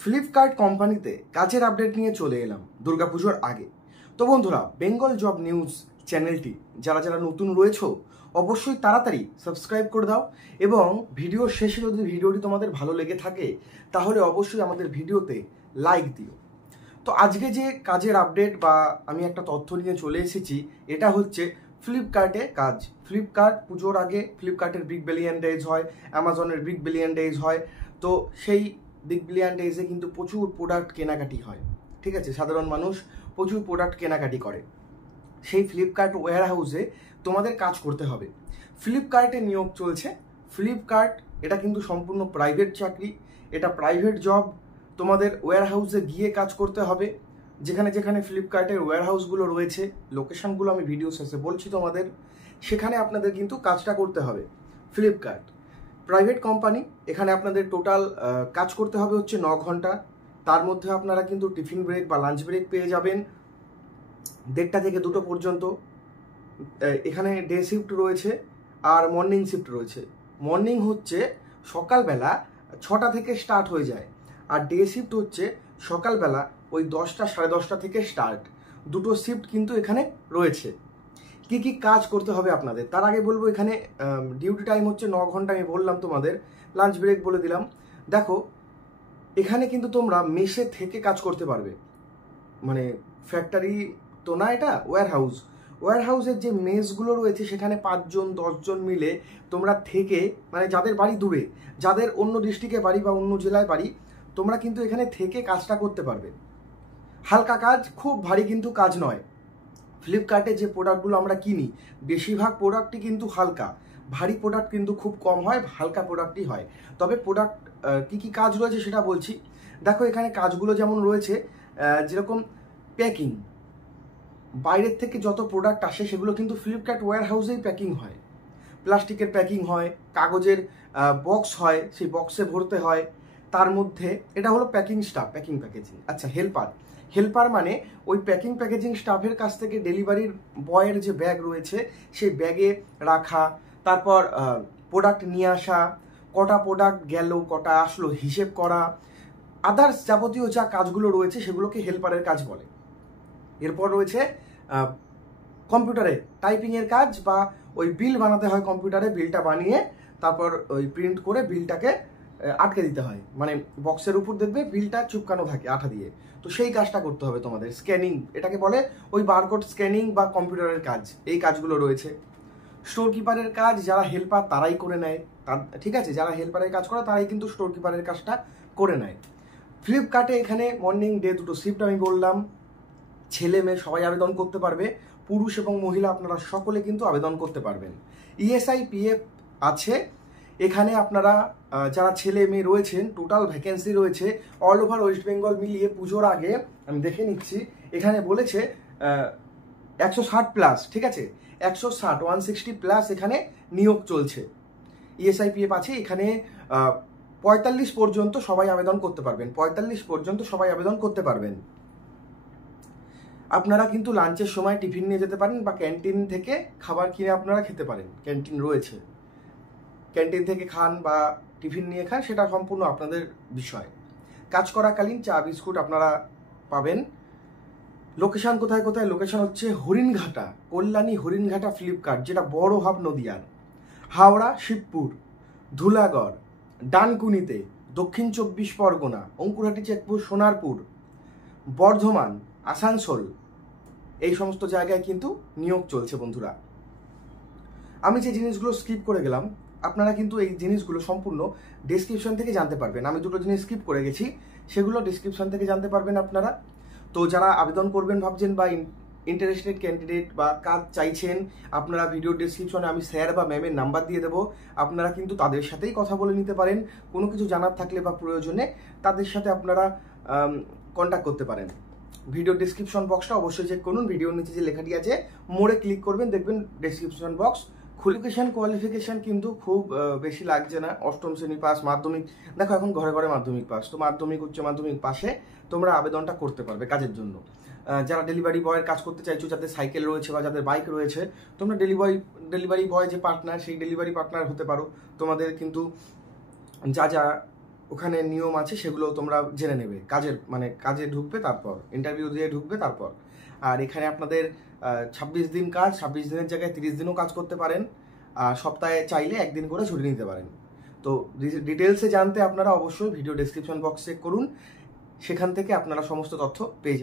Flipkart কোম্পানিতে কাজের update নিয়ে চলে এলাম দুর্গাপুজোর আগে। তো বন্ধুরা, বেঙ্গল জব নিউজ চ্যানেলটি যারা যারা নতুন রয়েছে অবশ্যই তাড়াতাড়ি সাবস্ক্রাইব করে দাও এবং ভিডিওর শেষে যদি ভিডিওটি তোমাদের ভালো লেগে থাকে তাহলে অবশ্যই আমাদের ভিডিওতে লাইক দিও। তো আজকে যে কাজের আপডেট বা আমি একটা তথ্য নিয়ে চলে এসেছি, এটা হচ্ছে ফ্লিপকার্টে কাজ। ফ্লিপকার্ট পুজোর আগে ফ্লিপকার্টের বিগ বিলিয়ন ডেজ হয়, অ্যামাজনের বিগ বিলিয়ন ডেজ হয়। তো সেই বিগ বিলিয়ন ডেজে কিন্তু প্রচুর প্রোডাক্ট কেনাকাটি হয়, ঠিক আছে? সাধারণ মানুষ প্রচুর প্রোডাক্ট কেনাকাটি করে। সেই ফ্লিপকার্ট ওয়্যার হাউসে তোমাদের কাজ করতে হবে। ফ্লিপকার্টে নিয়োগ চলছে। ফ্লিপকার্ট এটা কিন্তু সম্পূর্ণ প্রাইভেট চাকরি, এটা প্রাইভেট জব। তোমাদের ওয়্যার হাউসে গিয়ে কাজ করতে হবে। যেখানে যেখানে ফ্লিপকার্টের ওয়্যার হাউসগুলো রয়েছে, লোকেশনগুলো আমি ভিডিও শেষে বলছি তোমাদের, সেখানে আপনাদের কিন্তু কাজটা করতে হবে। ফ্লিপকার্ট প্রাইভেট কোম্পানি, এখানে আপনাদের টোটাল কাজ করতে হবে হচ্ছে 9 ঘন্টা। তার মধ্যে আপনারা কিন্তু টিফিন ব্রেক বা লাঞ্চ ব্রেক পেয়ে যাবেন 1:30 থেকে 2টো পর্যন্ত। এখানে ডে শিফট রয়েছে আর মর্নিং শিফট রয়েছে। মর্নিং হচ্ছে সকালবেলা 6টা থেকে স্টার্ট হয়ে যায়, আর ডে শিফট হচ্ছে সকালবেলা ওই 10টা সাড়ে 10টা থেকে স্টার্ট। দুটো শিফট কিন্তু এখানে রয়েছে। কি কি কাজ করতে হবে আপনাদের তার আগে বলবো, এখানে ডিউটি টাইম হচ্ছে 9 ঘন্টা, আমি বললাম তোমাদের। লাঞ্চ ব্রেক বলে দিলাম। দেখো, এখানে কিন্তু তোমরা মেসে থেকে কাজ করতে পারবে, মানে ফ্যাক্টরি তো না, এটা ওয়্যার হাউস। ওয়্যার হাউসের যে মেসগুলো রয়েছে সেখানে 5 জন 10 জন মিলে তোমরা থেকে, মানে যাদের বাড়ি দূরে, যাদের অন্য ডিস্ট্রিক্টে বাড়ি বা অন্য জেলায় বাড়ি, তোমরা কিন্তু এখানে থেকে কাজটা করতে পারবে। হালকা কাজ, খুব ভারী কিন্তু কাজ নয়। ফ্লিপকার্টে যে প্রোডাক্টগুলো আমরা কিনি বেশিরভাগ প্রোডাক্টই কিন্তু হালকা, ভারী প্রোডাক্ট কিন্তু খুব কম হয়, হালকা প্রোডাক্টই হয়। তবে প্রোডাক্ট কি কি কাজ রয়েছে সেটা বলছি। দেখো, এখানে কাজগুলো যেমন রয়েছে, যেরকম প্যাকিং, বাইরের থেকে যত প্রোডাক্ট আসে সেগুলো কিন্তু ফ্লিপকার্ট ওয়্যার হাউসেই প্যাকিং হয়। প্লাস্টিকের প্যাকিং হয়, কাগজের বক্স হয়, সেই বক্সে ভরতে হয়। তার মধ্যে এটা হলো প্যাকিং স্টাফ, প্যাকিং প্যাকেজিং। আচ্ছা, হেল্পার মানে ওই প্যাকিং প্যাকেজিং স্টাফের কাছ থেকে ডেলিভারির বয়ের যে ব্যাগ রয়েছে সেই ব্যাগে রাখা, তারপর প্রোডাক্ট নিয়ে আসা, কটা প্রোডাক্ট গেল কটা আসলো হিসেব করা, আদার্স যাবতীয় যা কাজগুলো রয়েছে সেগুলোকে হেল্পারের কাজ বলে। এরপর রয়েছে কম্পিউটারে টাইপিংয়ের কাজ, বা ওই বিল বানাতে হয় কম্পিউটারে, বিলটা বানিয়ে তারপর ওই প্রিন্ট করে বিলটাকে আটকে দিতে হয়, মানে বক্সের উপর দেখবে বিলটা চুপকানো থাকে আঠা দিয়ে। তো সেই কাজটা করতে হবে তোমাদের। স্ক্যানিং, এটাকে বলে ওই বারকোড স্ক্যানিং বা কম্পিউটারের কাজ, এই কাজগুলো রয়েছে। স্টোর কিপারের কাজ যারা হেল্পার তারাই করে নেয়, ঠিক আছে? যারা হেল্পারের কাজ করে তারাই কিন্তু স্টোর কিপারের কাজটা করে নেয়। ফ্লিপকার্টে এখানে মর্নিং ডে দুটো শিফট আমি বললাম। ছেলে মেয়ে সবাই আবেদন করতে পারবে, পুরুষ এবং মহিলা আপনারা সকলে কিন্তু আবেদন করতে পারবেন। ইএসআই পিএফ আছে এখানে। আপনারা যারা ছেলে মেয়ে রয়েছেন, টোটাল ভ্যাকেন্সি রয়েছে অল ওভার ওয়েস্ট বেঙ্গল মিলিয়ে পুজোর আগে আমি দেখে নিচ্ছি, এখানে বলেছে 160 প্লাস, ঠিক আছে? 160 প্লাস এখানে নিয়োগ চলছে। ইএসআই পিএফ আছে এখানে। 45 পর্যন্ত সবাই আবেদন করতে পারবেন, 45 পর্যন্ত সবাই আবেদন করতে পারবেন। আপনারা কিন্তু লাঞ্চের সময় টিফিন নিয়ে যেতে পারেন বা ক্যান্টিন থেকে খাবার কিনে আপনারা খেতে পারেন, ক্যান্টিন রয়েছে। ক্যান্টিন থেকে খান বা টিফিন নিয়ে খান, সেটা সম্পূর্ণ আপনাদের বিষয়। কাজ করাকালীন চা বিস্কুট আপনারা পাবেন। লোকেশন কোথায় কোথায়? লোকেশন হচ্ছে হরিণঘাটা, কল্যাণী হরিণঘাটা ফ্লিপকার্ট, যেটা বড় হাব নদিয়ার। হাওড়া, শিবপুর, ধুলাগড়, ডানকুনিতে, দক্ষিণ 24 পরগনা, অঙ্কুরহাটি চেকপুর, সোনারপুর, বর্ধমান, আসানসোল, এই সমস্ত জায়গায় কিন্তু নিয়োগ চলছে বন্ধুরা। আমি যে জিনিসগুলো স্কিপ করে গেলাম, আপনারা কিন্তু এই জিনিসগুলো সম্পূর্ণ ডেসক্রিপশন থেকে জানতে পারবেন। আমি দুটো জিনিস স্কিপ করে গেছি, সেগুলো ডেসক্রিপশন থেকে জানতে পারবেন আপনারা। তো যারা আবেদন করবেন ভাবছেন বা ইন্টারেস্টেড ক্যান্ডিডেট বা কাজ চাইছেন, আপনারা ভিডিও ডেসক্রিপশনে আমি স্যার বা ম্যামের নাম্বার দিয়ে দেবো, আপনারা কিন্তু তাদের সাথেই কথা বলে নিতে পারেন। কোনো কিছু জানার থাকলে বা প্রয়োজনে তাদের সাথে আপনারা কন্ট্যাক্ট করতে পারেন। ভিডিও ডেসক্রিপশন বক্সটা অবশ্যই চেক করুন। ভিডিওর নিচে যে লেখাটি আছে মোড়ে ক্লিক করবেন, দেখবেন ডেসক্রিপশন বক্স। এডুকেশন কোয়ালিফিকেশন কিন্তু খুব বেশি লাগছে না। 8ম শ্রেণী পাস, মাধ্যমিক, দেখো এখন ঘরে ঘরে মাধ্যমিক পাস, তো মাধ্যমিক উচ্চ মাধ্যমিক পাশে তোমরা আবেদনটা করতে পারবে কাজের জন্য। যারা ডেলিভারি বয়ের কাজ করতে চাইছো, যাদের সাইকেল রয়েছে বা যাদের বাইক রয়েছে, তোমরা ডেলিভারি বয় যে পার্টনার, সেই ডেলিভারি পার্টনার হতে পারো। তোমাদের কিন্তু যা যা ওখানে নিয়ম আছে, সেগুলো তোমরা জেনে নেবে। কাজে ঢুকবে, তারপর ইন্টারভিউ দিয়ে ঢুকবে তারপর। আর এখানে আপনাদের 26 দিন কাজ, 26 দিনের জায়গায় 30 দিনও কাজ করতে পারেন। আর সপ্তাহে চাইলে একদিন করে ছুটি নিতে পারেন। তো ডিটেলসে জানতে আপনারা অবশ্যই ভিডিও ডেসক্রিপশন বক্স চেক করুন, সেখান থেকে আপনারা সমস্ত তথ্য পেয়ে যাবেন।